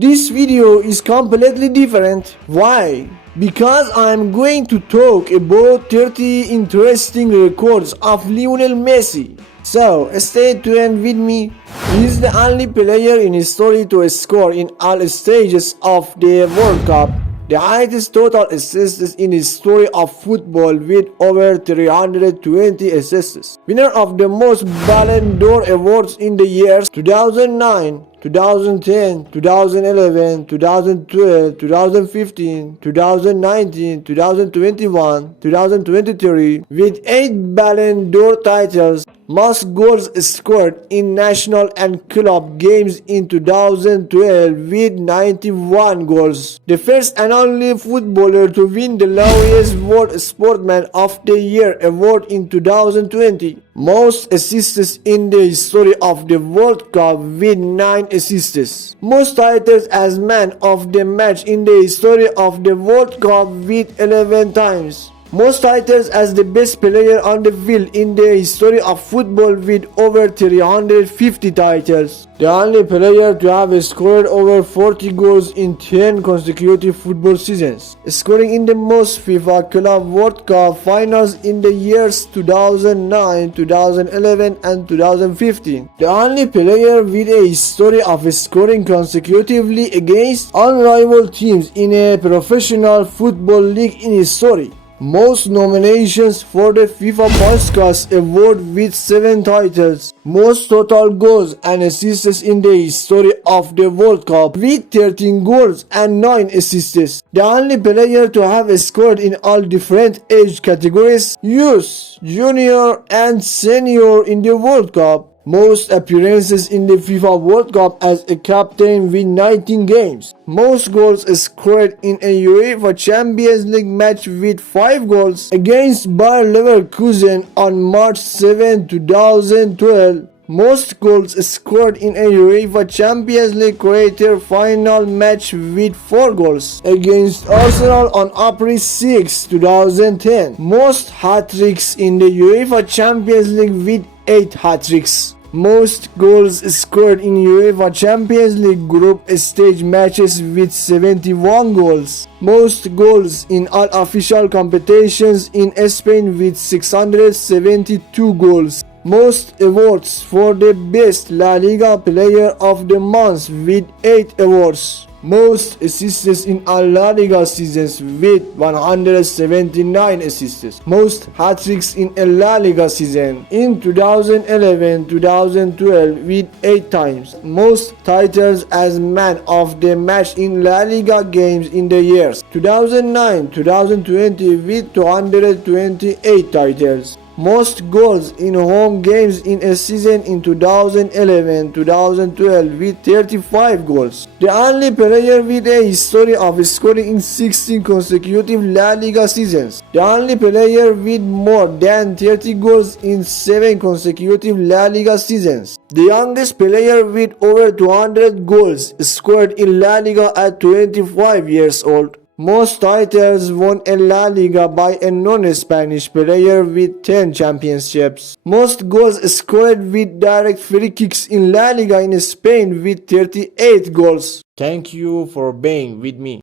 This video is completely different. Why? Because I am going to talk about 30 interesting records of Lionel Messi. So stay tuned with me. He is the only player in history to score in all stages of the World Cup. The highest total assists in the history of football with over 320 assists. Winner of the most Ballon d'Or awards in the years 2009, 2010, 2011, 2012, 2015, 2019, 2021, 2023 with 8 Ballon d'Or titles. Most goals scored in national and club games in 2012 with 91 goals. The first and only footballer to win the Laureus World Sportsman of the Year award in 2020. Most assists in the history of the World Cup with 9 assists. Most titles as man of the match in the history of the World Cup with 11 times. Most titles as the best player on the field in the history of football with over 350 titles. The only player to have scored over 40 goals in 10 consecutive football seasons. Scoring in the most FIFA Club World Cup finals in the years 2009, 2011 and 2015. The only player with a history of scoring consecutively against unrivaled teams in a professional football league in history. Most nominations for the FIFA Puskas Award with 7 titles. Most total goals and assists in the history of the World Cup with 13 goals and 9 assists. The only player to have scored in all different age categories, youth, junior and senior in the World Cup. Most appearances in the FIFA World Cup as a captain with 19 games. Most goals scored in a UEFA Champions League match with 5 goals against Bayer Leverkusen on March 7, 2012. Most goals scored in a UEFA Champions League quarter final match with 4 goals against Arsenal on April 6, 2010. Most hat-tricks in the UEFA Champions League with 8 hat-tricks. Most goals scored in UEFA Champions League group stage matches with 71 goals. Most goals in all official competitions in Spain with 672 goals. Most awards for the best La Liga player of the month with 8 awards. Most assists in all La Liga seasons with 179 assists. Most hat-tricks in a La Liga season in 2011-2012 with 8 times. Most titles as man of the match in La Liga games in the years 2009-2020 with 228 titles. Most goals in home games in a season in 2011-2012 with 35 goals. The only player with a history of scoring in 16 consecutive La Liga seasons. The only player with more than 30 goals in 7 consecutive La Liga seasons. The youngest player with over 200 goals scored in La Liga at 25 years old. Most titles won in La Liga by a non-Spanish player with 10 championships. Most goals scored with direct free kicks in La Liga in Spain with 38 goals. Thank you for being with me.